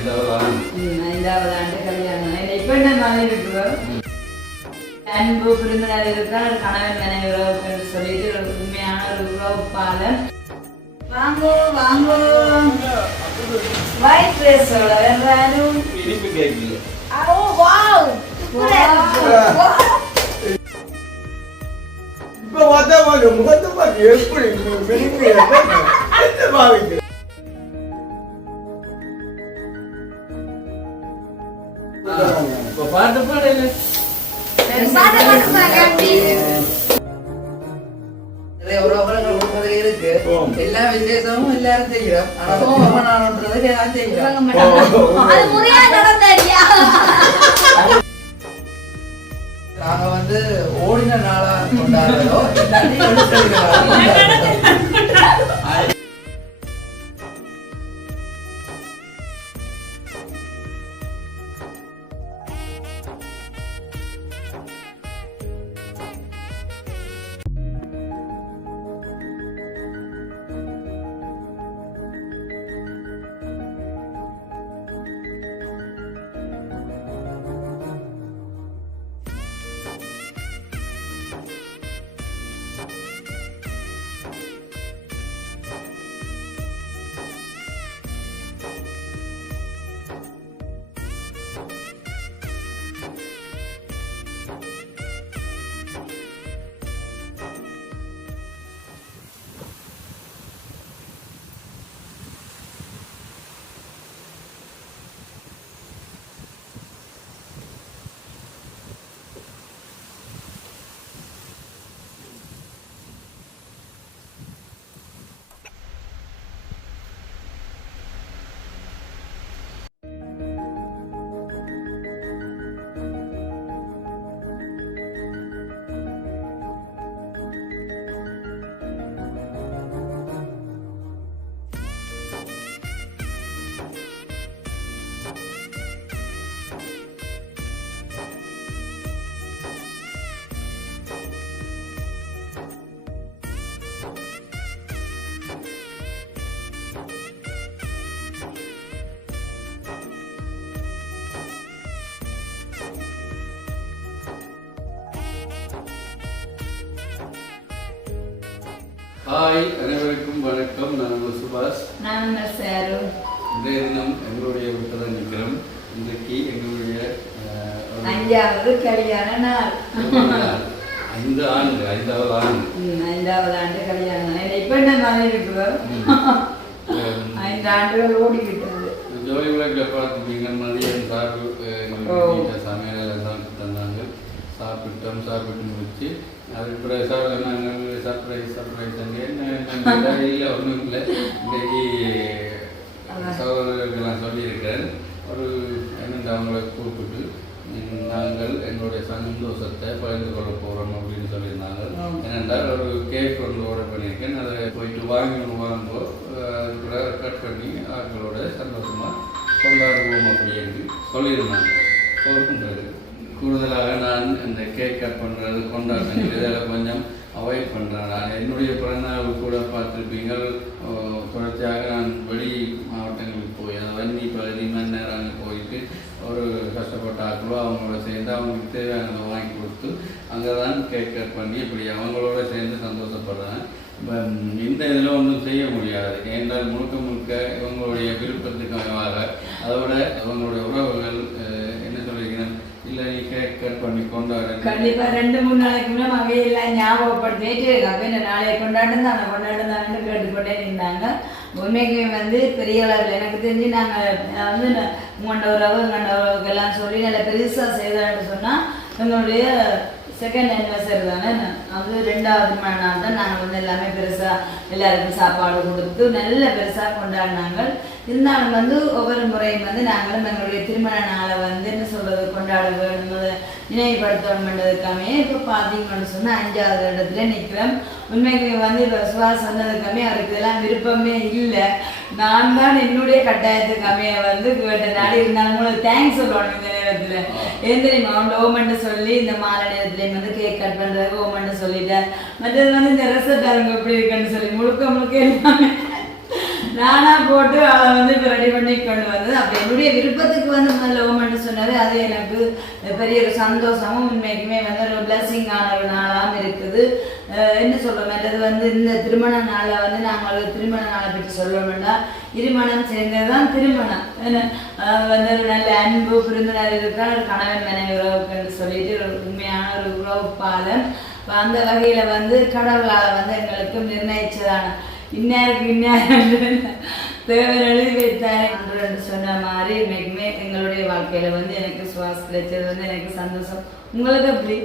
5வது ஆண்டு கல்யாணம். இப்ப என்ன மாதிரி இருக்கிறோம்? அன்பு விருந்தினர் இருக்கிறார், கணவன் மனைவி உறவுன்னு சொல்லிட்டு ஒரு உண்மையான ஒரு உறவு பாலம். வாங்கோ வாங்கோ ஒயிட் ட்ரெஸ்ஸோட வேறாரும் இனிப்பு கேட்கல. ஓ வாவ் இப்ப வந்தா வாங்க முகத்தை பாரு எப்படி விரும்பி என்ன பாருங்க. இப்ப பாட்டு பாடல இருக்கு. எல்லா விசேஷமும் எல்லாரும் செய்கிறோம். நாங்க வந்து ஓடின நாளா கொண்டாடுறோம். ஹாய், அனைவருக்கும் வணக்கம். நான் உங்கள் சுபாஷ். நான் சாரு. இன்றைய தினம் எங்களுடைய வீட்டில் தான் நிற்கிறோம். இன்றைக்கு எங்களுடைய 5வது கல்யாண நாள். 5வது ஆண்டு 5வது ஆண்டு கல்யாணம். இப்ப என்ன மாதிரி இருக்கிறோம்? 5 ஆண்டுகள் ஓடிக்கிட்டது. ஜோலி விளக்கில் பார்த்துப்பீங்க. மதியம் சாப்பிட்டு சமையல் எல்லாம் தந்தாங்க. சாப்பிட்டு முடிச்சு அதுக்கு பிறகு நாங்கள் சர்ப்ரைஸ் அங்கே இல்லை ஒன்றும் இல்லை. இன்றைக்கி சகோதரர்களெல்லாம் சொல்லியிருக்கிறேன். ஒரு என்னென்று அவங்களை கூப்பிட்டு நாங்கள் எங்களுடைய சந்தோஷத்தை பகிர்ந்து கொள்ள போகிறோம் அப்படின்னு சொல்லியிருந்தாங்க. ஏனென்றால் ஒரு கேக் ஒன்று ஆர்டர் பண்ணியிருக்கேன். அதை போயிட்டு வாங்கும்போது அதுக்குள்ள கட் பண்ணி ஆட்களோட சந்தோஷமாக கொண்டாடுவோம் அப்படின்னு சொல்லியிருந்தாங்க. பொறுப்புன்றது கூடுதலாக நான் இந்த கேக் கட் பண்ணுறது கொண்டாடுறேன் இதில் கொஞ்சம் அவாய்ட் பண்ணுறேன். நான் என்னுடைய பிறந்தநாள் கூட பார்த்துருப்பீங்க. தொடர்ச்சியாக நான் வெளி மாவட்டங்களுக்கு போய் அந்த வன்னி பகுதி மன்னர் அங்கே போயிட்டு ஒரு கஷ்டப்பட்ட ஆக்களோ அவங்களோட சேர்ந்து அவங்களுக்கு தேவையானதை வாங்கி கொடுத்து அங்கே தான் கேக் கட் பண்ணி இப்படி அவங்களோட சேர்ந்து சந்தோஷப்படுறேன். இந்த இதில் ஒன்றும் செய்ய முடியாது. ஏன்றால் முழுக்க இவங்களுடைய விருப்பத்துக்காக அதோட இவங்களுடைய உறவுகள் என்ன சொல்லியிருக்கிறேன் இல்லை நீ கேக் கட் பண்ணி கொண்டாடு. கண்டிப்பாக 2-3 நாளைக்கு முன்னே அவையெல்லாம் ஞாபகப்படுத்திட்டு அப்போ நாளைக்கு கொண்டாடுந்தான்னு கேட்டுக்கொண்டே இருந்தாங்க. உண்மைக்கு வந்து பெரிய அளவில் எனக்கு தெரிஞ்சு நாங்கள் வந்து உங்கண்ட உறவுக்கெல்லாம் சொல்லி நல்ல பெருசாக செய்தான்னு சொன்னால் எங்களுடைய 2nd anniversary தானே. அது 2வது நாள் தான் நாங்கள் வந்து எல்லாமே பெருசாக எல்லாருக்கும் சாப்பாடு கொடுத்து நல்ல பெருசாக கொண்டாடினாங்க. இருந்தாலும் வந்து ஒவ்வொரு முறையும் வந்து நாங்களும் எங்களுடைய திருமண நாளை வந்து என்ன சொல்கிறது கொண்டாட வேணும் நினைவுபடுத்தணுன்றதுக்காமே இப்போ பார்த்தீங்கன்னு சொன்னால் 5வது இடத்துல நிற்கிறோம். உண்மைக்கு வந்து இப்போ சுவாஸ் வந்ததுக்காமே அவருக்கு இதெல்லாம் விருப்பமே இல்லை. நான் தான் என்னுடைய கட்டாயத்துக்காமே வந்து கேட்டனால இருந்தாலும் உங்களுக்கு தேங்க்ஸ் சொல்லணும் இந்த நேரத்தில். ஏன் தெரியுமா அவன் ஓமன்ட்டு சொல்லி இந்த மாலை நேரத்துலேயும் வந்து கேக் கட் பண்ணுறதுக்கு ஓமன்ட்டு சொல்லிட்டேன். மற்றது வந்து இந்த ரெசட்டாருங்க எப்படி இருக்குன்னு சொல்லி முழுக்க எல்லாமே நானா போட்டு அதை வந்து இப்போ ரெடி பண்ணி கொண்டு வந்தது. அப்போ என்னுடைய விருப்பத்துக்கு வந்து முதல்ல ஓமன்ட்டு சொன்னது. அது எனக்கு பெரிய ஒரு சந்தோஷமும் உண்மைக்குமே வந்து ஒரு பிளஸிங்கான ஒரு நாளாகவும் இருக்குது. என்ன சொல்கிறோம், மற்றது வந்து இந்த திருமண நாளில் வந்து நாங்கள் திருமண நாளை பற்றி சொல்லணும்னா இருமணம் சேர்ந்தது தான் திருமணம். வந்து ஒரு நல்ல அன்பு புரிந்துணர்வு இருக்கிற ஒரு கணவன் மனைவி உறவுக்குன்னு சொல்லிட்டு ஒரு உண்மையான ஒரு உறவு பாலன். அந்த வகையில் வந்து கடவுளால் வந்து எங்களுக்கு நிர்ணயிச்சதான இன்னாருக்கு தேவை எழுதி வைத்தார் என்று சொன்ன மாதிரி இன்னைக்குமே எங்களுடைய வாழ்க்கையில் வந்து எனக்கு சுவாசம் கிடைச்சது வந்து எனக்கு சந்தோஷம். உங்களுக்கு எப்படி?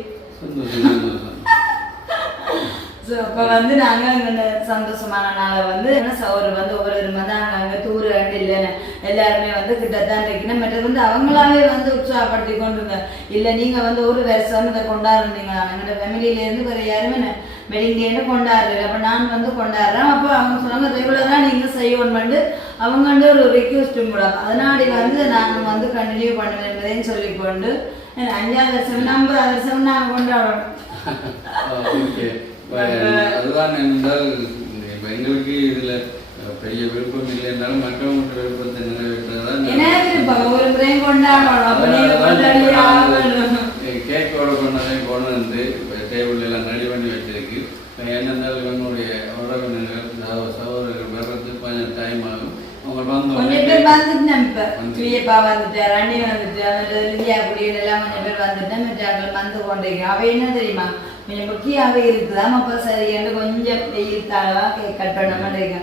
ஸோ அப்போ வந்து நாங்கள் எங்களோட சந்தோஷமான நாளை வந்து ஒரு வந்து ஒவ்வொரு தான் அங்கே டூர் இல்லைன்னு எல்லாருமே வந்து கிட்டத்தான் இருக்கணும். மற்றது வந்து அவங்களாவே வந்து உற்சாகப்படுத்தி கொண்டுங்க. இல்லை நீங்கள் வந்து ஒரு வருஷம் இதை கொண்டாடுறீங்க, எங்களோட ஃபேமிலியிலேருந்து வேறு யாருமே வெட்டிங் டேன்னு கொண்டாடுறது. அப்போ நான் வந்து கொண்டாடுறேன். அப்போ அவங்க சொன்னாங்க ரெகுலராக தான் நீங்கள் செய்யணும்னு அவங்க வந்து ஒரு ரிக்வெஸ்ட்டும் கூட அதனாடி வந்து நாங்கள் வந்து கண்டினியூ பண்ணுறேன்றதையும் சொல்லிக்கொண்டு 5ஆவது வருஷம் 50ஆவது வருஷம் நாங்கள் கொண்டாடணும். அதுதான் என்றால் இப்போ எங்களுக்கு இதில் பெரிய விருப்பம் இல்லை என்றாலும் மற்றவங்க விருப்பத்தை நிறைவேற்றதான் கேக்கோட கொண்டதையும் கொண்டு வந்து டேபிள் எல்லாம் ரெடி பண்ணி வச்சிருக்கு. என்னென்றால் என்னுடைய உறவினர்கள் சகோதரர்கள் வர்றதுக்கு கொஞ்சம் டைம் ஆகும். அவங்க கொஞ்சம் பேர் வந்துட்டேன். இப்போ பிரியப்பா வந்துட்டேன், ரண்ணி வந்துட்டேன், லியா குடியில் எல்லாம் கொஞ்சம் பேர் வந்துட்டேன். மற்றாக்கள் வந்து கொண்டிருக்கேன். அவ என்ன தெரியுமா, கொஞ்சம் முக்கியமாக இருக்குதான். அப்போ சரி என்று கொஞ்சம் வெயில் தாழவா கேக் கட் பண்ண மாட்டேங்க.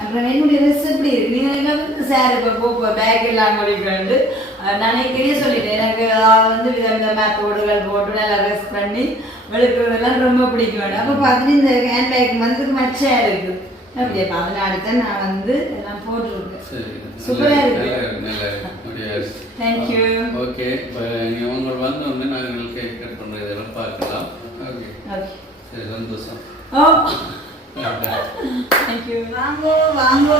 அப்புறம் என்னுடைய ட்ரெஸ் எப்படி இருக்கு, நீங்கள் வந்து சார் இப்போ பேக் எல்லாம் முடிக்கண்டு நினைக்கிறே சொல்லிட்டேன். எனக்கு வந்து வித மேத்தோடுகள் போட்டு நல்லா ட்ரெஸ் பண்ணி வெளுக்கிறதெல்லாம் ரொம்ப பிடிக்க வேண்டும். அப்போ பார்த்துட்டு இந்த ஹேண்ட் பேக் வந்து மச்சா இருக்குது. அப்படியே அதனால தான் நான் வந்து எல்லாம் போட்டுருக்கேன். சூப்பராக இருக்கு. தேங்க்யூ. ஓகே, இப்போ நீங்கள் உங்கள் வந்தோடனே நாங்கள் கேக் கட் பண்ணுற இதெல்லாம் பார்க்கலாம். ஓகே சரி, சந்தோஷம். ஓ தேங்க்யூ. வாங்கோ வாங்கோ.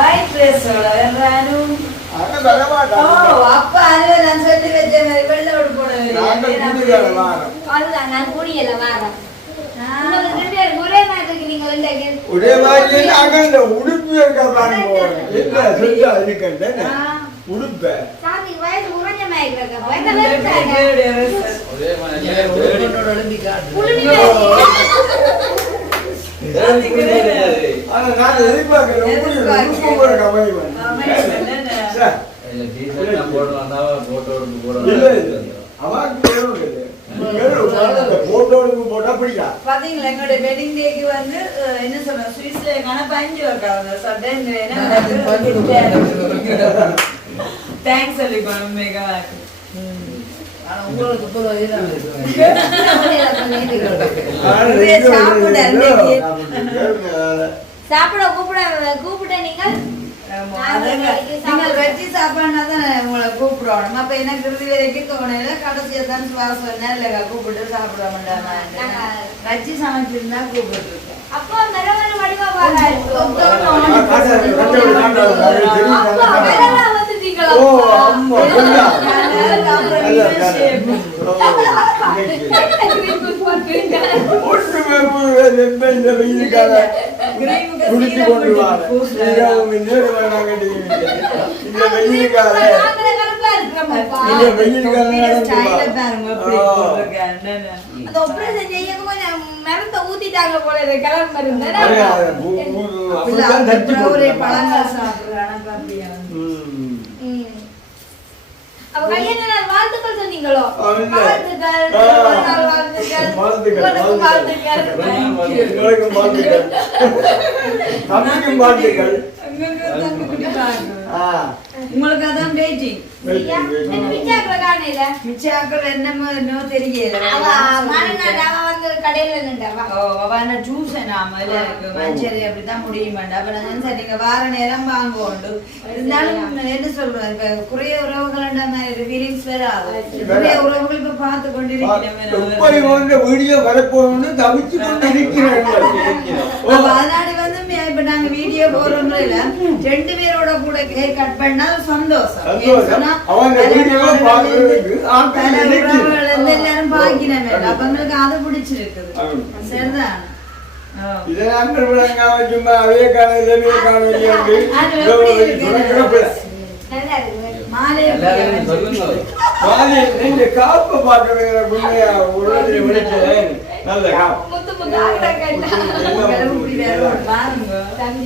ஒயிட் ட்ரெஸ்ஸோட எல்லாரும் அப்பா அது நான் சொல்லி வச்ச மாதிரி வெள்ளோடு போடுவேன். நான் கூடியல வாரம் ஒரே மாதிரி நீங்க ஒரே மாதிரி நாங்க உடுப்பு உடுப்ப சாமி வயசு உறஞ்ச மாதிரி பாத்தீங்களா, எங்களோட வெட்டிங் டேக்கு வந்து என்ன சொல்றேன், ஸ்வீட்ஸ்ல பஞ்சு இருக்காங்க. தேங்க்ஸ் சொல்லிக்கணும். மிகவா இருக்கு. சாப்பிட கூப்பிட நீங்கள் வெற்றி சாப்பாடுனா தான் உங்களை கூப்பிடுவோம். அப்ப எனக்கு இறுதி வரைக்கும் தோணையில கடைசியா தான் சுவாசம் இல்லைக்கா கூப்பிட்டு சாப்பிட மாட்டாங்க. வச்சு சமைச்சிருந்தா கூப்பிட்டு இருக்கேன். அப்போ மெரவர வடிவா குடிச்சு கொண்டு ஊத்திட்டாங்க போல கிளம்பு மருந்து அப்ப கல்யாண நாள் வாழ்த்துக்கள் சொன்னீங்களோ? வாழ்த்துக்கள். உங்களுக்கு அதான் வெயிட்டிங். மிச்சாக்கள் என்னமோ இன்னும் தெரியல. ஜூஸ் மஞ்சரி அப்படித்தான் முடியுமாண்டா. அப்ப நான் சரி நீங்க வார நேரம் வாங்குவோண்டு இருந்தாலும் என்ன சொல்றேன், இப்ப குறைய உறவுகள் மாதிரி ஃபீலிங்ஸ் வேற ஆகும். குறைய உறவுகள் இப்ப பார்த்து கொண்டிருக்கிறேன். வீடியோ வரப்போன்னு தவிச்சு கொண்டு இருக்கிறேன். அதனாடி வந்து இப்ப நாங்க வீடியோ போறோம்ல 2 பேரோட கூட கேக் கட் பண்ணா சந்தோஷம். எல்லாரும் பாக்கிறேன். அப்ப உங்களுக்கு அது பிடிச்சிருக்குது. சரிதான். இதை நாங்கள் விளங்காம சும்மா அவைய காலையில் நல்லா இருக்கு எல்லாரும் சொல்லுங்க. நீங்க காப்பு பார்க்கறது நல்ல காப்பு முத்து முத்து ஆகடா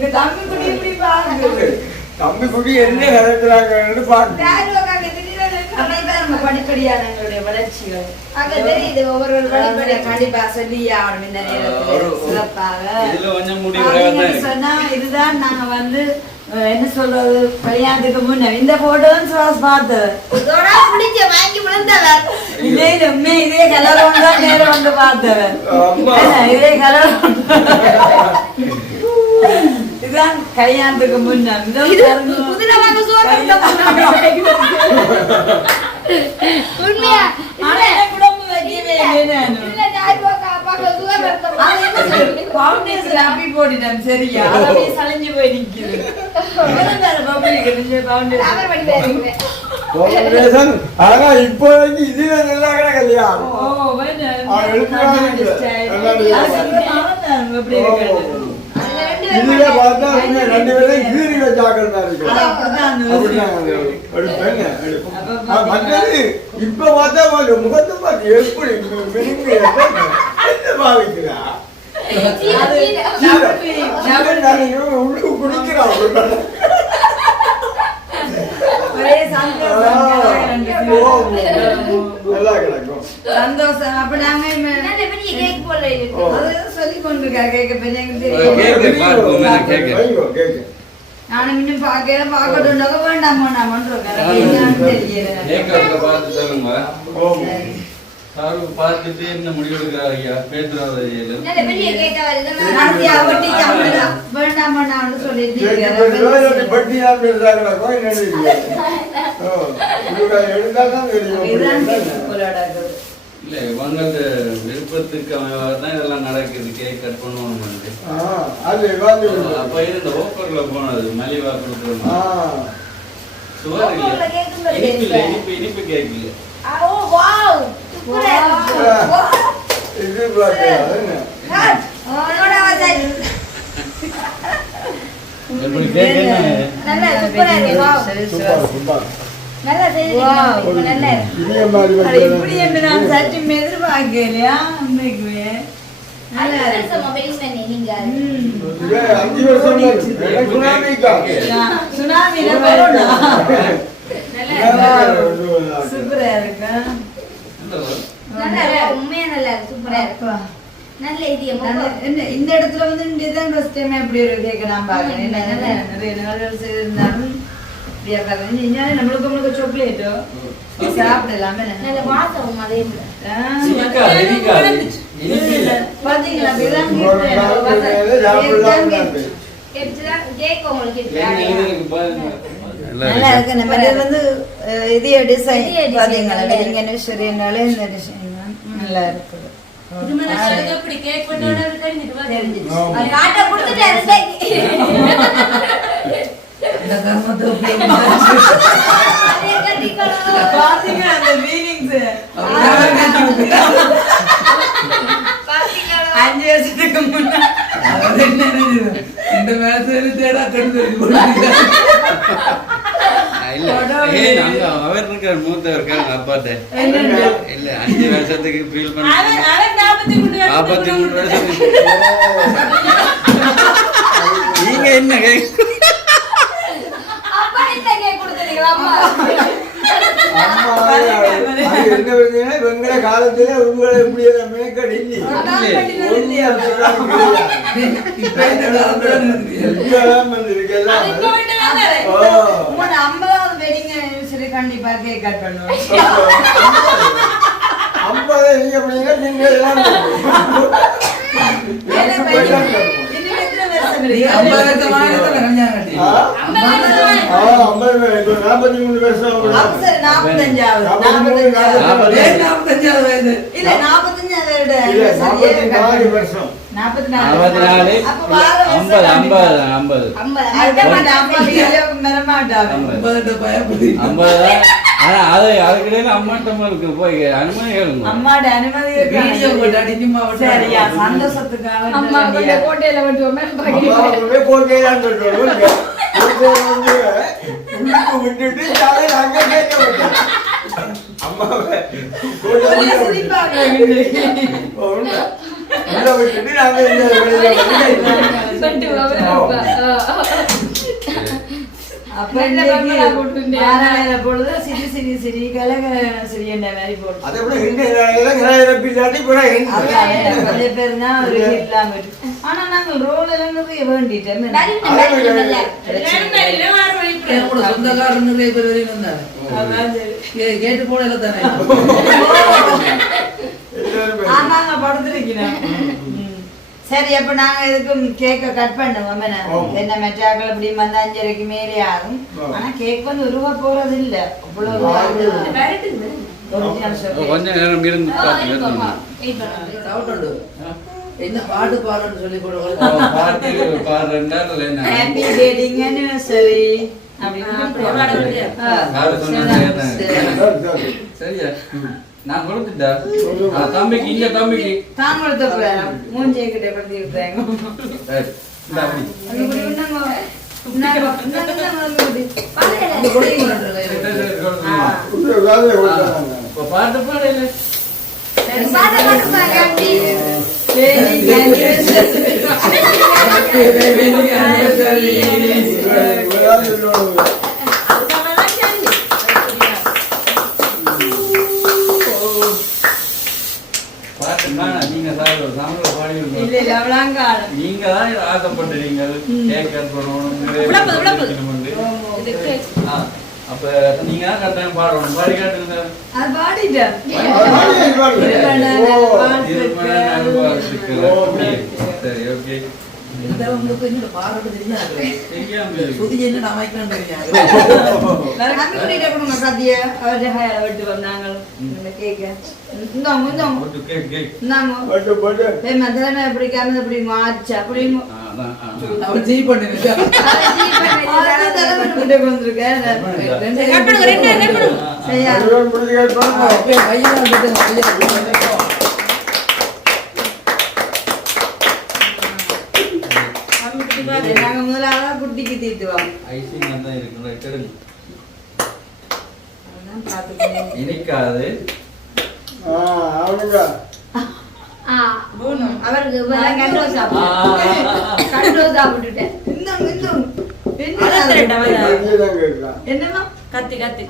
கேட்டா தம்பி குடி என்ன நடக்கிறாங்கன்னு பாருங்க. தாரோகாங்க திடீர்னு நம்ம படிப்படியான எங்களுடைய வளர்ச்சிகள் அங்க தெரியுது ஒவ்வொரு படிப்படி கண்டிப்பா சொல்லி ஆகணும் இந்த நேரத்தில் சிறப்பாக இதுல கொஞ்சம் முடி விலகத்தான் பாத்தீங்கன்னு இருக்கு. சொன்னா இதுதான் நாங்க வந்து என்ன சொல்றது கல்யாணத்துக்கு முன்ன இந்த போட்டோவும் சுவாஸ் பார்த்தது இதோட புடிச்ச வாங்கி விழுந்தவர் இதே உண்மை இதே கலர் தான் நேரம் வந்து பார்த்தவன் அம்மா. இதே கலர் இதுதான் கல்யாணத்துக்கு முன்ன புதின வாங்க சோறு உண்மையா ஆனா எனக்கு உடம்பு வைக்கவே இல்லை நானு. இல்ல தாரோகா பாக்க சோறு அது என்ன சொல்றது? foundation அப்படி போட்டுட்டேன், சரியா? அது அப்படியே சளைஞ்சு போய் நிக்குது. இவனும் வேற public இருந்துச்சு, foundation. அவர் பண்ணி பேசுங்க Foundation, ஆனா இப்போதைக்கு இதுல நல்லா கல்யாணம் ஓ, வேணும். எழுத்துலாம் கண்ணாடி இல்லை. style. கண்ணாடி அது வந்து மறந்தாங்க, அப்படி இருக்கிறது. அந்த ரெண்டு இதுல பார்த்தா ரெண்டு பேரும் கீறி வச்சாக்கள் தான் இருக்கு. அது அப்படிதான் அந்த அப்படிதான் அது. எடுப்பேங்க, எடுப்பேன். மற்றது இப்ப பார்த்தா முகத்தை பார்த்து எப்படி மினுங்கி என்ன பாவிக்கிறா அது உள்ளு குடிக்கிறான் ஒரே சந்தோஷம். நல்லா கிடக்கும். சந்தோஷம். அப்ப நாங்க நல்ல பெரிய கேக் போல இருக்கு அது சொல்லி கொண்டிருக்கா கேட்க பெரிய கேக்கு பார்ப்போம், என்ன கேக்கு? வைங்கோ, கேக்கு. நானும் இன்னும் பார்க்கட்டும் வேண்டாமோன்னு இருக்கேன். தெரியல. கேக்க பார்த்து சொல்லுங்க. ஓ. சாரு பார்த்துட்டு என்ன முடிவு எடுக்கிறாரு ஐயா? பேசுறாரு ஐயா. நல்ல பெரிய கேக்கா வருது நாளைக்கு அவட்டி சாப்பிடலாம். வேண்டாமோன்னு சொல்லிட்டு கேக்கு பெருசாக பட்டியா பெருசாக இருக்கும். என்ன தெரியும்? ஓ. இவங்க எடுத்தாதான் தெரியும். இதுதான் போலாடாது. இல்ல இவங்களோட விருப்பத்துக்கு தான் இதெல்லாம் நடக்குது. கேக் கட் பண்ணுவோம். அது வந்து அப்ப இந்த ஓப்பர்ல போனது மலிவா கொடுக்குறோம். சுவர் ஓப்பர்ல இல்ல, கேக்கும் போது இனிப்பு இல்ல, கேக்கு. இனிப்பு கேக் இல்ல. ஓ வாவ் சூப்பரா இருக்கு இது பார்க்கலாம். அவனோட வாசல் எப்படி கேக் என்ன? நல்லா சூப்பரா இருக்கு வாவ் சூப்பர், சூப்பர். நல்லா செய்திருக்கீங்க நல்லா இருக்கு இனிய மாதிரி அது வந்து இப்படி என்று நான் சற்று எதிர்பார்க்கலையா உண்மைக்குமே. நல்லா அது இருக்கு. பேசாம வெயிட் பண்ணி நீங்க இது 5 வருஷம் எனக்கு சுனாமிக்கா. சுனாமில வரும்னா நல்லா இருக்கு சூப்பரா இருக்கு. நல்லா இருக்கு உண்மையா நல்லா இருக்கு சூப்பரா இருக்கு நல்ல ஐடியா இந்த இடத்துல வந்து இதான் ஃபர்ஸ்ட் டைம் இப்படி ஒரு கேக்க நான் பாக்குறேன். நிறைய நாள் இருந்தாலும் இப்படியா பாக்குறேன். இன்னாலே நம்மளுக்கு சாக்லேட்டோ சாப்பிடலாம். நல்ல வாசம் அதே பாத்தீங்களா கேக் உங்களுக்கு நல்லா இருக்கு. நம்ம இது வந்து இதே டிசைன் இதே design பாத்தீங்களா? நல்லா வெட்டிங் anniversary-னால இந்த டிசைன் நல்லா இருக்குது. தெரிஞ்சிச்சு. அது காட்ட கொடுத்துட்டாரு இந்த கர்மத்தை அதே கட்டிக்கணும் பாத்தீங்களா அந்த feelings? பாத்தீங்களா 5 வருஷத்துக்கு முன்னாடி இந்த மேலத்துல தேடா கண்டு இல்ல, ஏன் அங்க அவர் இருக்கார், மூத்தவர் இருக்காங்க அப்பாட்ட. இல்ல 5 வருஷத்துக்கு ஃபீல் பண்ணி 43 வருஷம் நீங்க என்ன கேக் அப்பா இந்த கேக் கொடுத்துட்டீங்களா அம்மா என்ன வருதுன்னா இவங்கள காலத்துல உங்களை எப்படி மேக்கட் இல்லை. இப்பதான் வந்திருக்கு எல்லாம். உங்களோட 50வது வெட்டிங் anniversary கண்டிப்பா கேக் கட் பண்ணுவோம். 50 நீங்க அப்படின்னா நீங்க எல்லாம் இன்னும் எத்தனை வருஷம் இருக்கு? 50 வருஷம் கல்யாணம் கட்டி 43 வருஷம் அப்ப சரி, 45வது. 45 45 வயது இல்ல 45வது இல்ல 44 வருஷம் 44 அப்ப வார 50 ஆனா அது அதுக்கிடையில அம்மாட்டம்மாளுக்கு போய் அனுமதி கேளுங்க. அம்மாட அனுமதி வீடியோ போட்டு அடிக்குமா சரியா சந்தோஷத்துக்காக அம்மா கொண்ட கோட்டையில விட்டுவோமே அம்மாவுமே கோட்டையிலான்னு சொல்லிட்டு உள்ளுக்கு விட்டுட்டு தலை அங்கே கேட்க விட்டேன். அம்மாவை கோட்டையில சிரிப்பாங்க உள்ள விட்டுட்டு நாங்க இந்த வெளியில அப்ப பொழுது சிரி கலக சிறி என்ற மாதிரி போட்டு அதை விட இல்லாட்டி கூட நிறைய பேர் தான் ஒரு இல்லாம இருக்கு. ஆனா நாங்கள் ரோல் எல்லாம் வேண்டிட்டோம் சொந்தக்காரன் நிறைய பேர் வரைக்கும் வந்தாங்க. கேட்டு போடல தானே நாங்க படுத்துருக்கிறோம். சரி அப்ப நாங்க எதுக்கும் கேக்க கட் பண்ணுவோம். என்ன மெட்டாக்கள் இப்படி வந்து 5:30 மேலே ஆகும். ஆனா கேக் வந்து உருவா போறது இல்ல. அவ்வளவு கொஞ்சம் நேரம் இருந்து டவுட் என்ன பாட்டு பாடுன்னு சொல்லி பாட்டு பாடுறா என்ன ஹாப்பி வெட்டிங் அனிவர்சரி சரியா நான் கொடுத்துட்டா தம்பிக்கு இங்க தம்பிக்கு தான் கொடுத்த மூஞ்சியை கிட்ட படுத்தி விட்டாங்க. பாட்டு பாடல நீங்க தான் ஆசைப்பட்டுறீங்க அப்ப நீங்க தான் கட்டாயம் பாடணும் பாடி காட்டுங்க சரி ஓகே பாராட்டு தெரியாது சுதி என்ன அமைக்கணும் தெரியாது விட்டு வந்தாங்க பிடிக்காம இப்படி மாறிச்சு அப்படி அவன் ஜெய் பண்ணிருக்கேன் நாங்க முதலாக குட்டிக்கு தீட்டுவோம். இனிக்காது அவனுங்க அவருக்கு கண்ட்ரோல் சாப்பிட்டுட்டேன். என்னமா கத்தி கத்தி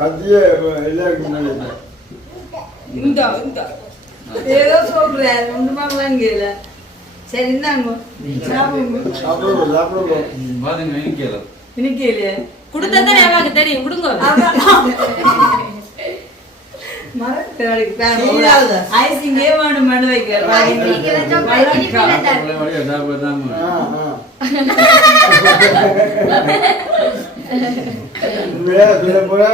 கத்தியே எல்லாருக்கும் ஏதோ சொல்றாரு ஒண்ணுமா விளங்கல. சரி இந்தாங்க சாப்பிடுங்க. பாருங்க இனிக்கல இனிக்கலையே குடுத்தா எனக்கு தெரியும் கொடுங்க. ஐசிங்கே வேணும் மனு வைக்க சொல்ல போனா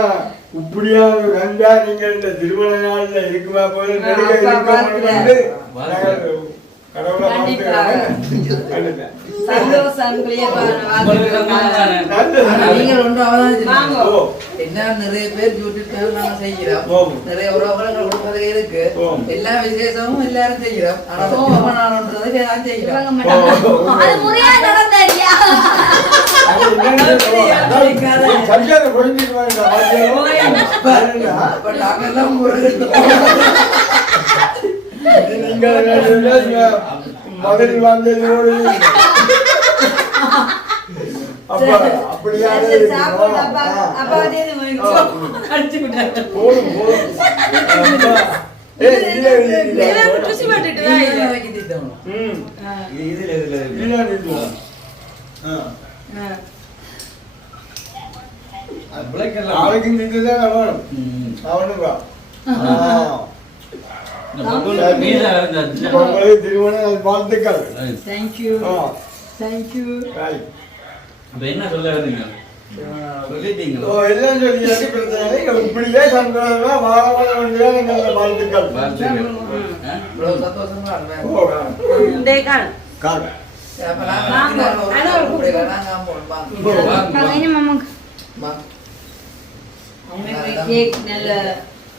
இப்படியா கண்டா நீங்க இந்த திருமண நாள்ல இருக்குமா போல என்ன நிறைய பேர் யூடியூப் நாங்க செய்கிறோம். நிறைய உறவுகள் கொடுப்பதே இருக்கு. எல்லா விசேஷமும் எல்லாரும் செய்கிறோம். ஆனா திருமணம்ன்றது நான் செய்கிறோம். நாங்கெல்லாம் மகளிர் வாழ்ந்ததோடு அப்படியா திருமண வாழ்த்துக்கள். Thank you thank you. என்ன சொல்ல வரீங்க? சொல்லிட்டீங்களா? ஓ, எல்லாம் சொல்லியாச்சு, பிரச்சனை இல்லை. இப்படியே சந்தோஷமா வாழ வாழ்த்துக்கள். வாழ்த்துக்கள். இவ்வளவு சந்தோஷமா இருந்தேன். ஓ, கால். அப்ப நாங்க கூப்பிடல, நாங்க ஆம்போம் வாங்க. கேக் நல்ல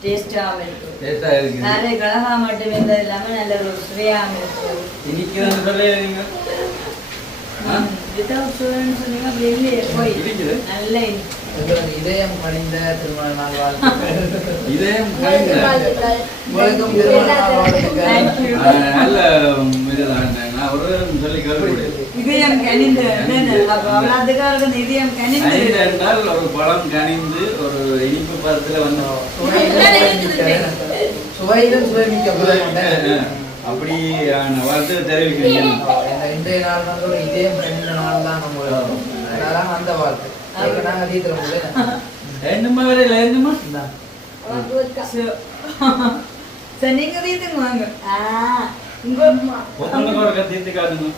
டேஸ்டாகவும் இருக்கு. டேஸ்டா இருக்கு. நிறைய கலகா மட்டும் இருந்தது இல்லாம நல்ல ஒரு சுவையாகவும் இருக்கு. இனிக்குதுன்னு சொல்லிடுறீங்க. வித்தவுட் சுகர்னு சொன்னீங்க, அப்படி இல்லையே போய் இனிக்குது. நல்ல இனிப்பு. உங்களுக்கு இதயம் கனிந்த திருமண நாள் வாழ்த்துக்கள். இதயம் கனிந்த. உங்களுக்கும் திருமண நாள் வாழ்த்துக்கள். Thank you. நல்ல இதுதான். நான் ஒரு தடவை சொல்லி கேள்விப்பட்டேன். இதயம் கனிந்து அப்ப அவ்வளவுக்காக அந்த இதயம் கனிந்து கனிந்து என்றால் ஒரு பழம் கனிந்து ஒரு இனிப்பு பதத்துல வந்து சுவையிலும் சுவைமிக்க அப்படி வாழ்த்து தெரிவிக்கிறீங்க. இன்றைய நாள் வந்து ஒரு இதயம் கனிந்த நாள் தான் நம்ம அதனால அந்த வாழ்த்து நாங்க தீர்க்கிறோம். என்னமா வரையில என்னமா சரி, நீங்க தீர்த்துங்க வாங்க. ஒத்தனுக்கு ஒரு கத்திட்டு காட்டுங்க.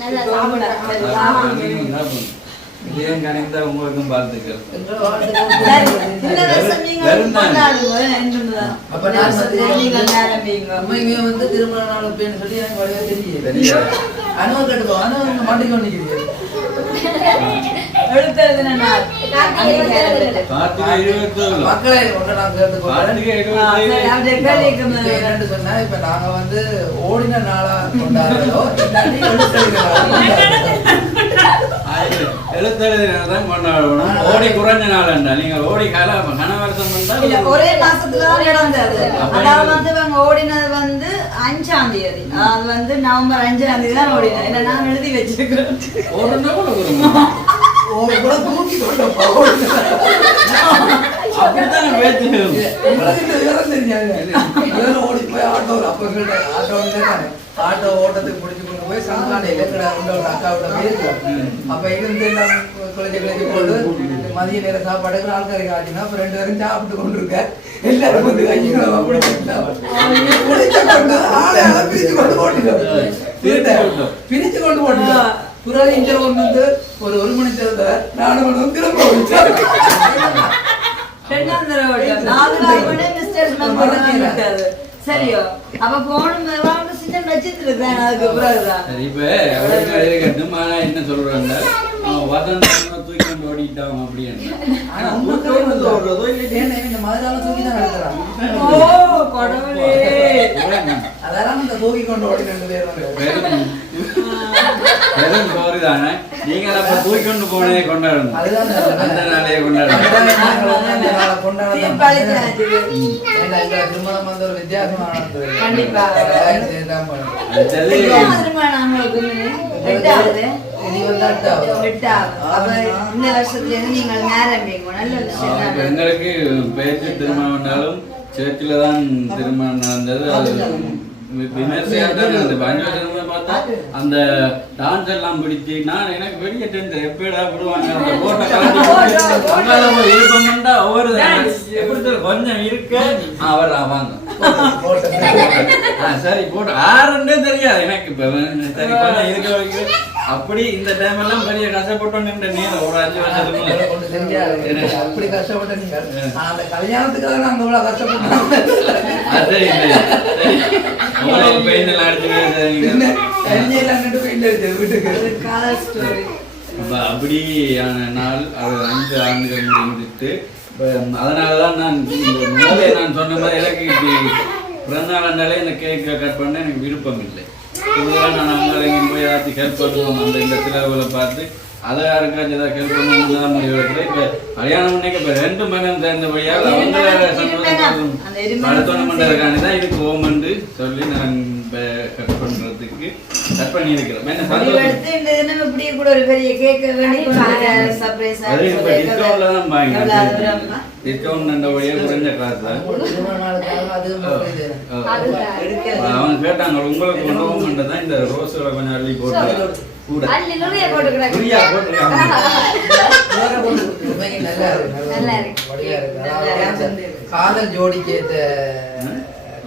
நல்லா சாப்பிட. சாப்பிட இதயம் கனிந்த உங்களுக்கும் வாழ்த்துக்கள். சரி, இந்த வருஷம் நீங்க கொண்டாடுங்க, என்னதுதான். அப்ப நான் வந்து நீங்கள் ஆரம்பிங்க. உண்மையுமே வந்து திருமண நாள் அப்படின்னு சொல்லி எனக்கு வழியா தெரியல. அனுபவம் கட்டுவோம், அனுபவம் மாட்டிக்கொண்டு நிற்கிறீங்க. எடுத்தது நாள் கார்த்திகை 27. மக்களை ஒன்று நான் கேட்டுக்கொள்றேன். கார்த்திகை 27. அப்படியே கேள்விக்கு இப்ப என்னன்னு சொன்னா, இப்ப நாங்க வந்து ஓடின நாளா கொண்டாடுறதோ இல்லாட்டி எழுத்தெழுதினால்தான் கொண்டாடணும். ஓடி குறைஞ்ச நாள் என்றா நீங்க ஓடி கனவரசம் இல்ல, வந்தா ஒரே மாசத்துலதான் நடந்தது. அதாவது வந்து இவங்க ஓடினது வந்து 5ஆம் தேதி. அது வந்து நவம்பர் 5ஆம் தேதி தான் ஓடினது. ஏன்னா நான் எழுதி வச்சிருக்கிறேன். ஓடுனா கூட வருமா? தூக்கி அப்படித்தான் பேச்சு. ஓடி போய் ஆட்டோ ஆட்டோ ஓட்டத்துக்கு பிடிச்சு கொண்டு போய் சங்காலையில அக்காவோட போயிருக்கோம். அப்ப இருந்து எல்லாம் குழந்தை போட்டு மதிய நேர சாப்பாடுக்கு ஆள்காரி காட்டினா அப்ப 2 பேரும் சாப்பிட்டு கொண்டு இருக்க எல்லாரும் வந்து கைக்கிறோம். அப்படி கொண்டு ஆளை பிரிச்சு கொண்டு போட்டுட்டோம். பிரிச்சு கொண்டு போட்டுட்டோம். புறாதி இங்க கொண்டு வந்து ஒரு மணி தேர்ந்த 4 மணி வந்து திரும்ப ரெண்டாம் தடவை ஓட்டம். 4 நாள் கூட மிஸ்டேக் பண்ணிட்டாரு. சரியோ, அப்ப போனும் சின்ன நட்சத்திரம் இருக்கேன். அதுக்கு பிறகுதான் சரி, இப்ப அவருக்கு இருக்கட்டும். ஆனா என்ன சொல்றாங்க, வதந்தான் தூக்கி கொண்டு ஓடிட்டான் அப்படின்னு. ஆனா உண்மை ஓடுறதோ இல்லை இந்த மாதிரிலாம் தூக்கி தான் நடத்துறாங்க. ஓ கடவுளே, அதெல்லாம் இந்த தூக்கி கொண்டு ஓடி 2 பேர் வந்து வெறும் சோறு தானே. நீங்க அப்ப தூக்கி கொண்டு போனே கொண்டாடணும். அதுதான் அந்த நாளையே கொண்டாடணும். திருமணம் வந்து ஒரு வித்தியாசமானது. கண்டிப்பா. சரி, இனி வந்து 8வது. அப்ப இந்த வருஷத்துல இருந்து நீங்கள் ஆரம்பிங்க. நல்ல விஷயம் இப்ப தான். எங்களுக்கு பேச்சு திருமணம்னாலும் சேர்ச்சில தான் திருமணம் நடந்தது. அது விமர்சையா தான் நடந்தது. 5 வருஷம் பார்த்தா அந்த டான்ஸ் எல்லாம் பிடிச்சி நான் எனக்கு வெளியே டென்த் எப்படா விடுவாங்க அந்த போட்டோ கலந்து இருப்போம்டா. ஒவ்வொரு எப்படி கொஞ்சம் இருக்க அவர் வாங்க சரி போட்டு ஆறுன்னே தெரியாது எனக்கு. இப்ப சரி கொஞ்சம் இருக்க வைக்க அப்படி இந்த டைம் எல்லாம் பெரிய கஷ்டப்பட்டோம். நின்ற நீங்க ஒரு 5 வருஷத்துக்கு அப்படி கஷ்டப்பட்ட நீங்க அந்த கல்யாணத்துக்காக நாங்க இவ்வளவு கஷ்டப்பட்டோம். அது இல்லை பெயின் எல்லாம் அடிச்சு அப்படியான நாள் அது 5 ஆண்டுகள் முடிந்துட்டு அதனாலதான் நான் முதலே நான் சொன்ன மாதிரி எனக்கு பிறந்தநாள் இந்த கேக்கை கட் பண்ண எனக்கு விருப்பம் இல்லை. இதெல்லாம் நான் அவங்களுக்கு போய் ஏதாச்சும் ஹெல்ப் பண்ணுவோம் அந்த இந்த சிலவுகளை பார்த்து அதை யாருக்காச்சும் ஏதாவது ஹெல்ப் பண்ணணும் தான் முடிவு எடுக்கிறேன். இப்போ கல்யாணம் பண்ணிக்க இப்போ 2 மகன் சேர்ந்தபடியால் அவங்க அடுத்தோணம் பண்ணுறதுக்காண்டி தான் இதுக்கு ஓமண்டு சொல்லி நான் இப்போ கட் பண்ணுறதுக்கு கட் பண்ணியிருக்கிறேன். என்ன அது இப்போ டிஸ்கவுண்ட்ல தான் வாங்கி டிஸ்கவுண்ட் நண்டபடியே குறைஞ்ச காசு தான். அவங்க கேட்டாங்க உங்களுக்கு கொண்டு ஓமண்டு தான் இந்த ரோஸுகளை கொஞ்சம் அள்ளி போட்டு காதல் ஜோடிக்கு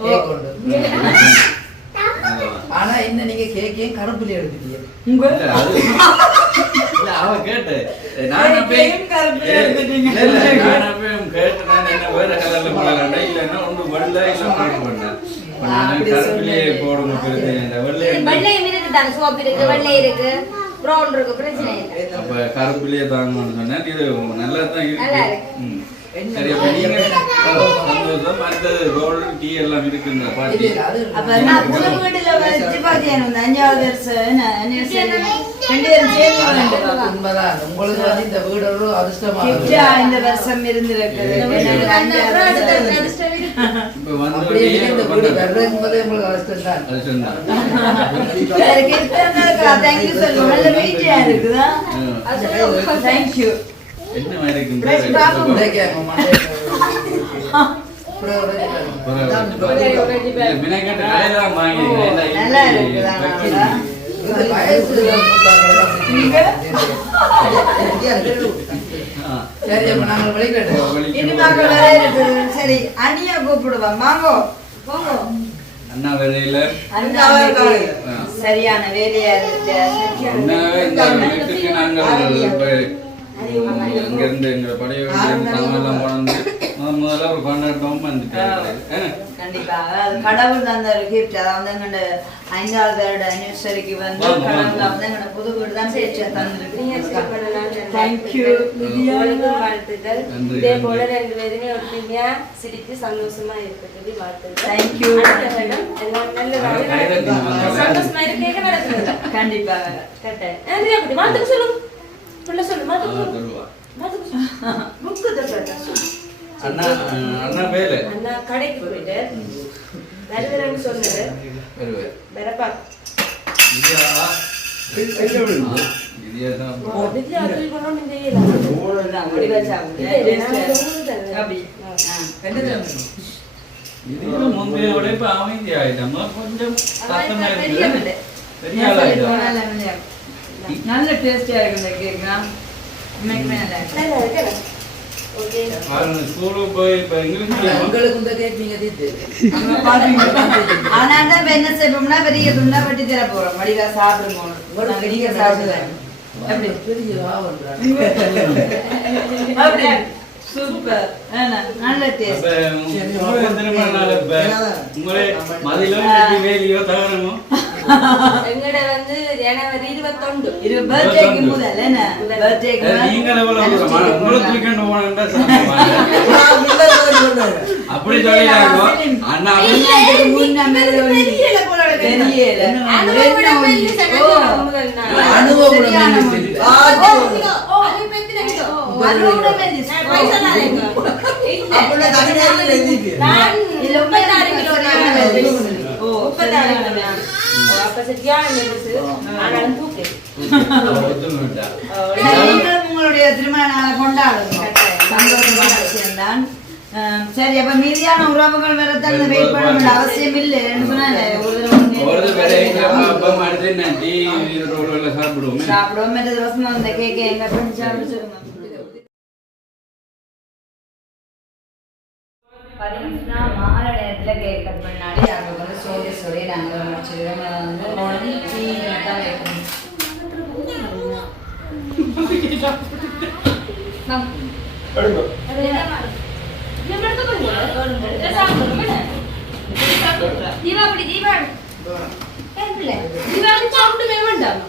கேக் உண்டு. ஆனா என்ன நீங்க கேக்கையும் கருப்புல எடுத்துட்டீங்க. இல்ல, அவ கேட்டு நான் அப்பயும் கருப்புல எடுத்துட்டீங்க. இல்ல, நான் அப்பயும் கேட்டு நான் என்ன வேற கலர்ல போடலாம்டா இல்லைன்னா ஒன்று வெள்ளை இல்லை போட்டு பண்ணேன் கருப்பிலேயே போடுங்க வெள்ளையும் இருக்கு தாங்க, சோப்பு இருக்கு, வெள்ளை இருக்கு, ப்ரௌன் இருக்கு, பிரச்சனை இல்லை. அப்ப கருப்பிலேயே தாங்கன்னு சொன்னேன். இது நல்லா தான் நல்லா இருக்கு. இருக்கு. சரி, அப்ப நீங்க சந்தோஷம். அடுத்தது ரோல் டீ எல்லாம் இருக்கு இந்த பாட்டி. அப்ப நான் புது வீட்டுல வச்சு பார்த்தேன். இந்த 5வது வருஷம் anniversary 2 பேரும் சேர்ந்து வந்துட்டோம். உண்மைதான். உங்களுக்கு வந்து இந்த வீடு ஒரு அதிர்ஷ்டமான கிஃப்டா இந்த வருஷம் இருந்திருக்குது. எனக்கு 5வது வருஷம். இப்ப வந்து அப்படியே இந்த வீடு வர்றதுக்கு முதல்ல உங்களுக்கு அதிர்ஷ்டம் தான். அது சொன்னா வேற gift இருந்தாக்கா thank you சொல்லுவோம். நல்ல வெயிட்டா இருக்குதா? Thank you. என்ன மாதிரி இருக்கு Fresh பாப்போம். மினக்கட்டு கடையெல்லாம் வாங்கி நல்லா இருக்குதா நாளா? சரி, அப்ப நாங்கள் வெளிக்கிட்டோம். இனிமாக்க வேற இருக்குது. சரி அண்ணியா கூப்பிடுவோம். வாங்கோ போங்கோ. அண்ணா வேலையில அண்ணா சரியான வேலையா இருக்கு. அண்ணாவே இந்த வீட்டுக்கு நாங்கள் இப்ப அங்க இருந்து எங்க பழைய சாமான்லாம் கொண்டு முதல்ல ஒரு கொண்டாட்டம் வந்துட்டாங்க. கண்டிப்பா அது கடவுள் தந்த ஒரு gift. அதாவது எங்க 5வது வருட anniversary-க்கு வந்து கடவுள் வந்து எங்க புது வீடு தான் சேர்த்து தந்திருக்கு. Thank you. வாழ்த்துக்கள். இதே போல 2 பேருமே ஒற்றுமையா சிரித்து சந்தோஷமா இருக்கிறது வாழ்த்துக்கள். Thank you. எல்லாம் நல்ல சந்தோஷமா இருக்கேங்க நடக்குது. கண்டிப்பா கரெக்ட். நன்றி அப்படி வாழ்த்துக்கள் சொல்லுங்க. புள்ள சொல்லு வாழ்த்துக்கள். சொல்லுவா வாழ்த்துக்கள். புக்கு தட்டா. அண்ணா அண்ணா வேலை அண்ணா கடைக்கு போயிட்டு வருகிறேன்னு சொன்னது வருவேன். வரப்பா. இதுயா திவ்யா தூக்கி கொண்டு இந்த ஏல. முடிவா சாப்பிடு. அப்படி இதுல முந்தைய விட இப்ப அமைதியாயிட்டோம். கொஞ்சம் கஷ்டமா இருக்கு. பெரிய ஆளாயிட்டோம். நல்ல டேஸ்டியா இருக்கு இந்த கேக். உண்மைக்குமே நல்லா இருக்கு. நல்லா இருக்கல. ஓகே. ஸ்கூலுக்கு போய் இப்ப இங்கிலீஷ்ல உங்களுக்கு இந்த கேக் நீங்க தீர்த்து அங்க பாத்தீங்க. அதனால தான் இப்ப என்ன செய்வோம்னா பெரிய துண்டா வெட்டி தர போறோம். வடிவா சாப்பிடுவோம். நாங்க நீங்க சாப்பிடுவேன். எப்படி பெரிய ஆவன்றாங்க. அப்படி சூப்பர். நல்ல டேஸ்ட். உங்களே மதிலோ வேலியோ தகரமோ எங்கட வந்து ஜனவரி 21 இது பர்த்டேக்கு முதல்ல என்ன பர்த்டேக்கு நீங்க உங்களுக்கு வீக்கெண்ட் போனா அப்படி சொல்லிடுறாங்க. அண்ணா முன்ன மேல தெரியல போல தெரியல. உங்களுடைய திருமண நாளை கொண்டாடுங்க. சந்தோஷமான விஷயம்தான். சரி, அப்ப மீதியான உறவுகள் வரத்தாங்க வெயிட் பண்ண வேண்டிய அவசியம் இல்லை. சாப்பிடுவோம். சாப்பிடுவோம். மற்ற வசனம் அந்த கேக்கு எங்க சாப்பிடுங்க. பார்த்தீங்கன்னா மாலை நேரத்தில் கேக் கட் பண்ணாலே அவங்க வந்து சொல்லி நாங்கள் முடிச்சிருக்கோம். வந்து டீ தான் வைக்கணும். தீபாவளி தீபாவளி தீபாவளி சாப்பிட்டுமே வேண்டாம்.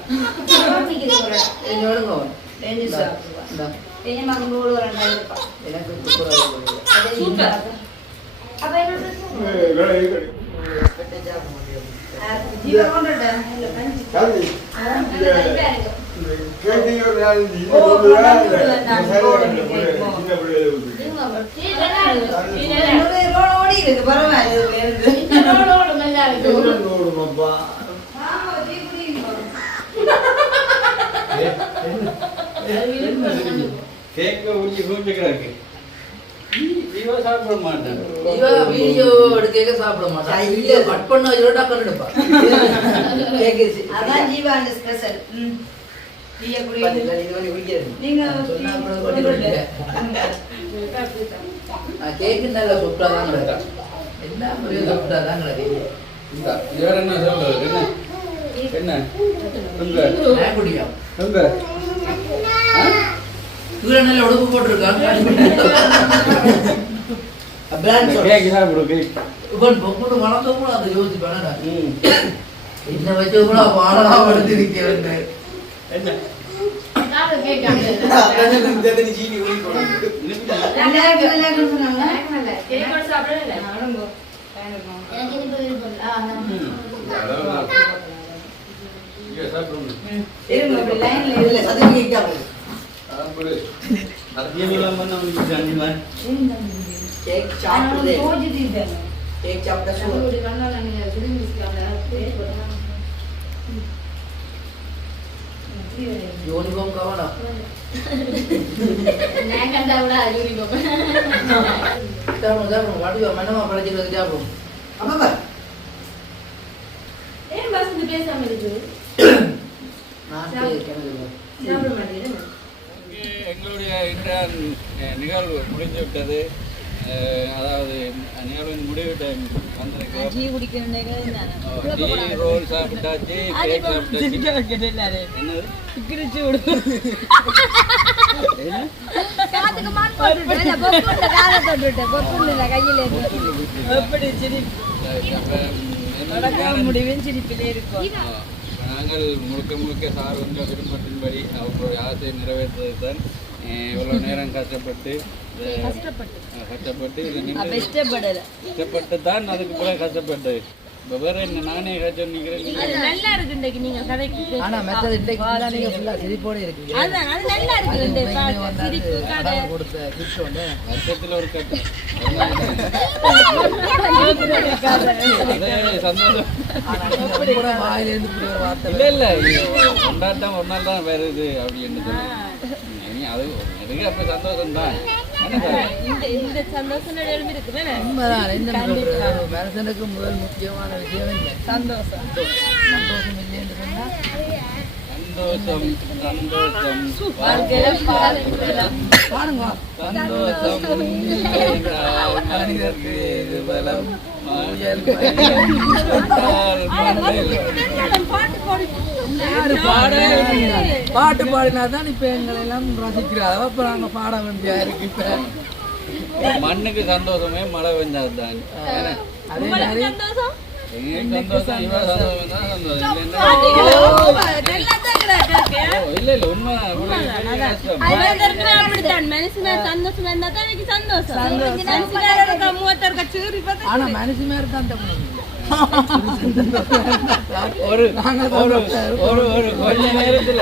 ஓடி இருக்கு பரவாயில்ல. கேக்க ஊற்றி கூப்பிட்டுக்கிறாங்க. இவ சாப்பிட மாட்டேன். இவ வீடியோ எடுக்க சாப்பிட மாட்டான். வீடியோ கட் பண்ண இதோட கட் எடுப்பா. கேக்குது. அதான் ஜீவாண்ட ஸ்பெஷல். டீய குடிங்க. நீங்க சொன்னா கூட கொட்டிடுங்க. கேக் நல்ல சூப்பரா தான் கிடக்கு. என்ன பெரிய சூப்பரா தான் கிடக்கு. இந்த வேற என்ன சொல்றது? என்ன என்ன எங்க நான் குடியா எங்க இவ்வளவு நல்ல உடுப்பு போட்டிருக்காங்க பொண்ணு வளர்க்க கூட அதை யோசிச்சு பண்ணா என்ன வச்சு கூட வாழலா படுத்திருக்கேன் யூனிஃபார்ம் கவனா நான் கண்டாவுடா யூனிஃபார்ம் சாப்பிடும் வாட்டி மன்னமா படைச்சிட்டு சாப்பிடும் அப்பா ஏன் பஸ் பேசாம இருக்கு நான் சாப்பிட மாட்டேன் எங்களுடைய இன்றைய நிகழ்வு முடிஞ்சு விட்டது. அதாவது நிகழ்வின் முடிவு டைம் வந்திருக்கு. டீ ரோல் சாப்பிட்டாச்சு, கேக் சாப்பிட்டாச்சு. என்னது முடிவின் சிரிப்பிலே இருக்கும். நாங்கள் முழுக்க முழுக்க சார் உங்கள் விருப்பத்தின்படி அவர்களுடைய ஆசையை நிறைவேற்றுவது தான் இவ்வளோ நேரம் கஷ்டப்பட்டு கஷ்டப்பட்டு தான் அதுக்கு கூட கஷ்டப்பட்டு இப்போ வேற என்ன நானே சொன்னீங்கிறேன். நல்லா இருக்கு இன்றைக்கு நீங்க கதைக்கு. ஆனா மெத்தட் இன்றைக்கு நீங்க ஃபுல்லா சிரிப்போட இருக்கீங்க. அது நல்லா இருக்கு இந்த சிரிப்பு கதை கொடுத்த கிஃப்ட் வந்து வருஷத்துல ஒரு கட்டு சந்தோஷம். கூட வாயில இருந்து இப்படி ஒரு வார்த்தை இல்ல கொண்டாட்டம் ஒரு நாள் தான் வருது அப்படின்னு சொல்லி அது எதுக்கு அப்ப சந்தோஷம் தான். இந்த சந்தோஷம் இருக்கு உண்மைதான். இந்த மனுஷனுக்கு முதல் முக்கியமான விஷயம் இல்லை சந்தோஷம். சந்தோஷம் இல்லை என்று சொன்னா சந்தோஷம் சந்தோஷம் பாருங்க சந்தோஷம் மனிதர்க்கு இது பலம் பாட்டு பாடினாதான் இப்ப எங்களை எல்லாம் ரசிக்கிறாங்க. அப்ப நாங்க பாட வேண்டியா இருக்கு. இப்ப மண்ணுக்கு சந்தோஷமே மழை பெஞ்சாதான். அதே மாதிரி சந்தோஷம் சந்தோஷம் இவ சந்தோஷம் தான் சந்தோஷம். இல்ல இல்ல உண்மை சந்தோஷம் ஆனா மனுஷ மாதிரி தான் ஒரு ஒரு ஒரு கொஞ்ச நேரத்துல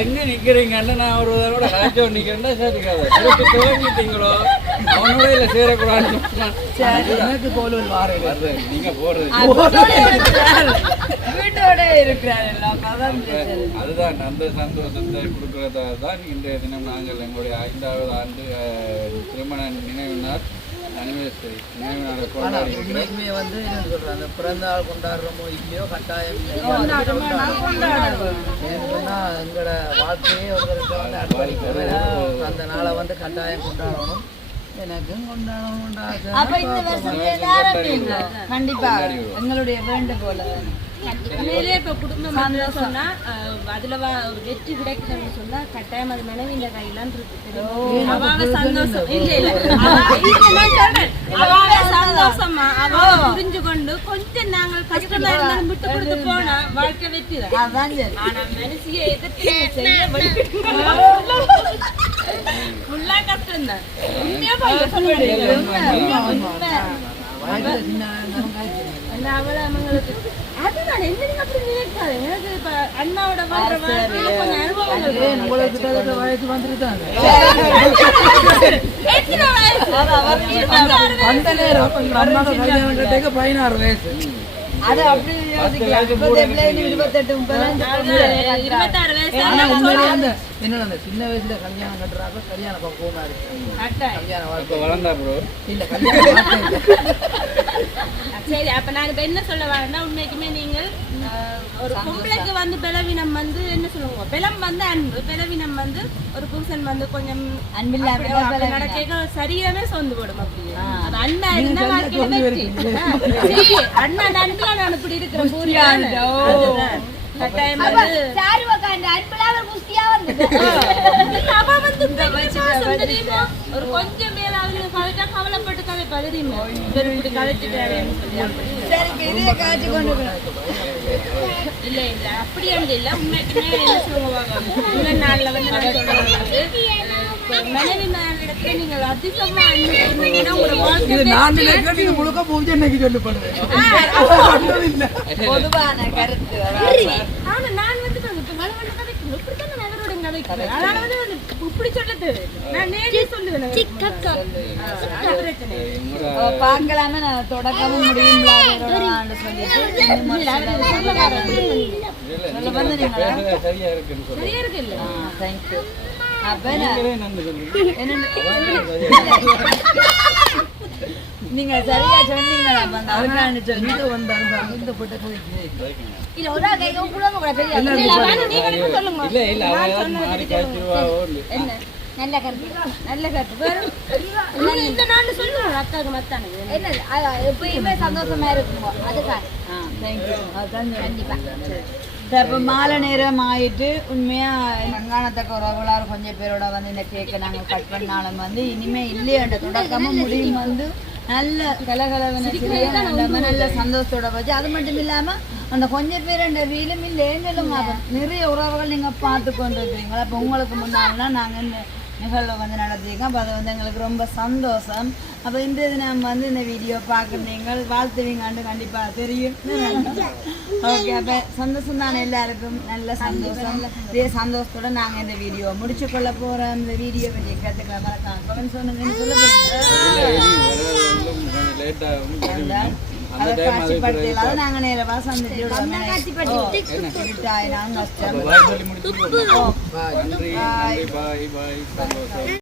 எங்க நிக்கிறீங்கன்னு நான் ஒரு தடவை காய்ச்சோ நிக்கிறேன்னா சேர்த்துக்காத துவங்கிட்டீங்களோ அவனோட இல்ல சேரக்கூடாது. எனக்கு போல வாரது நீங்க போறது வீட்டோட இருக்கிறார். அதுதான் அந்த சந்தோஷத்தை கொடுக்கறதா தான் இன்றைய தினம் நாங்கள் எங்களுடைய 5வது ஆண்டு திருமண நினைவு நாள் அனிவர்சரி நினைவு நாளை கொண்டாடி இருக்கிறோம். வந்து என்ன சொல்றேன், அந்த பிறந்த நாள் கொண்டாடுறோமோ இல்லையோ கட்டாயம் ஏன்னா எங்களோட வாழ்க்கையே ஒருத்தருக்கு வந்து அர்ப்பணிக்கிறது. அந்த நாளை வந்து கட்டாயம் கொண்டாடணும். எனக்கும் கொண்டாடணும். கண்டிப்பா எங்களுடைய வேண்டுகோள். இப்ப குடும்பம் சொன்னா அதுல ஒரு வெற்றி கிடைக்குதுன்னு சொன்னா கட்டாயம் அது மனைவியின் கையிலான் இருக்கு. அவாவ சந்தோஷம் இல்ல இல்ல அவாவ சந்தோஷமா அவாவ புரிஞ்சு கொண்டு கொஞ்சம் நாங்கள் கஷ்டமா இருந்தாலும் விட்டு கொடுத்து போனா வாழ்க்கை வெற்றி தான். ஆனா மனசிய எதிர்த்து செய்ய ஃபுல்லா கஷ்டம் தான். உண்மையா அவளை அவங்களுக்கு அதுதான் என்ன நீங்க அப்படி நினைக்காது. எனக்கு இப்ப அண்ணாவோட வாழ்ற வாழ்க்கையில கொஞ்சம் அனுபவங்கள் உங்களுக்கு வயசு வந்துருக்காங்க. அந்த நேரம் 16 வயசு. அது அப்படி யோசிக்கலாம். 28 26 வயசு என்னோட அந்த சின்ன வயசுல கல்யாணம் கட்டுறாங்க. கல்யாண பக்குவமா இருக்கு. கல்யாணம் வளர்ந்தா ப்ரோ இல்ல கல்யாணம் சரி. அப்ப நான் இப்ப என்ன சொல்ல வரேன்னா உண்மைக்குமே நீங்கள் ஒரு பொம்பளைக்கு வந்து பலவீனம் வந்து என்ன சொல்லுவோம், பலம் வந்து அன்பு, பலவீனம் வந்து ஒரு புருஷன் வந்து கொஞ்சம் நடக்க சரியவே சொந்து போடும். அப்படி அது அண்ணா இருந்தா வாழ்க்கையில வெற்றி. அண்ணா நன்றியா நான் இப்படி இருக்கிற கட்டாயம் வந்து குஸ்தியா வந்தது. அவ வந்து பாசம் தெரியுமா? ஒரு கொஞ்சம் மேலாவது கலைச்சா கவலைப்பட்டு கதைப்பா தெரியுமா? இவர் இப்படி கதைச்சிட்டாருன்னு சொல்லி அப்படி. சரி இப்ப இதே காய்ச்சி கொண்டு போய். இல்ல இல்ல அப்படி அங்க இல்ல உண்மைக்குமே என்ன சொல்லுவாங்க இந்த நாள்ல வந்து நான் சொல்றேன் மனைவி இடத்துல நீங்கள் அதிகமா அனுப்பினீங்கன்னா உங்களோட வாழ்க்கை இது நான் நினைக்கிறேன் இது முழுக்க பூஜை இன்னைக்கு சொல்லப்படுது பொதுவான கருத்து ஆனா நான் வந்து இப்ப வளவன கதைக்கணும் இப்படித்தானே நகரோட கதைக்கிறேன் அதனால வந்து இப்படி சொல்லுது நான் நேரே சொல்லுவேன் பிரச்சனை பார்க்கலாமே நான் தொடக்கமும் முடியும்ல சொல்லிட்டு சரியா இருக்குன்னு சொல்லி சரியா இருக்கு இல்ல தேங்க்யூ அப்ப நீங்க சரியா சொன்னீங்களா அதுக்கான சொல்லிட்டு வந்தாங்க இந்த போட்ட இல்ல ஒரு ஆள் கைக்கு கூட கூட பெரிய இல்ல நீங்க என்ன சொல்லுங்க இல்ல இல்ல அவங்க மாறி காய்ச்சிருவாவோ என்ன நல்ல கருத்து நல்ல கருத்து வேற இந்த நாள் சொல்லுங்க அக்காக்கு மத்தானது என்ன எப்பயுமே சந்தோஷமா இருக்குமோ அதுக்காக தேங்க்யூ அதுதான் கண்டிப்பா இப்போ மாலை நேரம் ஆயிட்டு உண்மையாக மங்கானத்தக்க உறவுகளார் கொஞ்சம் பேரோட வந்து இந்த கேக்கை நாங்கள் கட் பண்ணாலும் வந்து இனிமே இல்லையன்ற தொடக்கமும் முடியும் வந்து நல்ல கலகலவன நல்ல சந்தோஷத்தோட வச்சு அது மட்டும் இல்லாமல் அந்த கொஞ்சம் பேர் அந்த வீலும் இல்லைன்னு சொல்லுங்க நிறைய உறவுகள் நீங்கள் பார்த்து கொண்டு இருக்கிறீங்களா இப்போ உங்களுக்கு முன்னாடினா நாங்கள் இந்த நிகழ்வை வந்து நடத்தியிருக்கோம் அப்போ அது வந்து எங்களுக்கு ரொம்ப சந்தோஷம் அப்போ இன்றைய தினம் வந்து இந்த வீடியோ பார்க்குறீங்க வாழ்த்துவீங்கன்னு கண்டிப்பாக தெரியும் ஓகே அப்போ சந்தோஷம் தானே எல்லாருக்கும் நல்ல சந்தோஷம் இதே சந்தோஷத்தோட நாங்கள் இந்த வீடியோ முடிச்சு கொள்ள போகிறோம் இந்த வீடியோ பற்றி கற்றுக்கலாம் மறக்காம கமெண்ட் சொன்னீங்கன்னு சொல்ல அதை காட்சிப்படுத்தல அதை நாங்கள் நேரமாக சந்திச்சு பாய் பாய் பாய்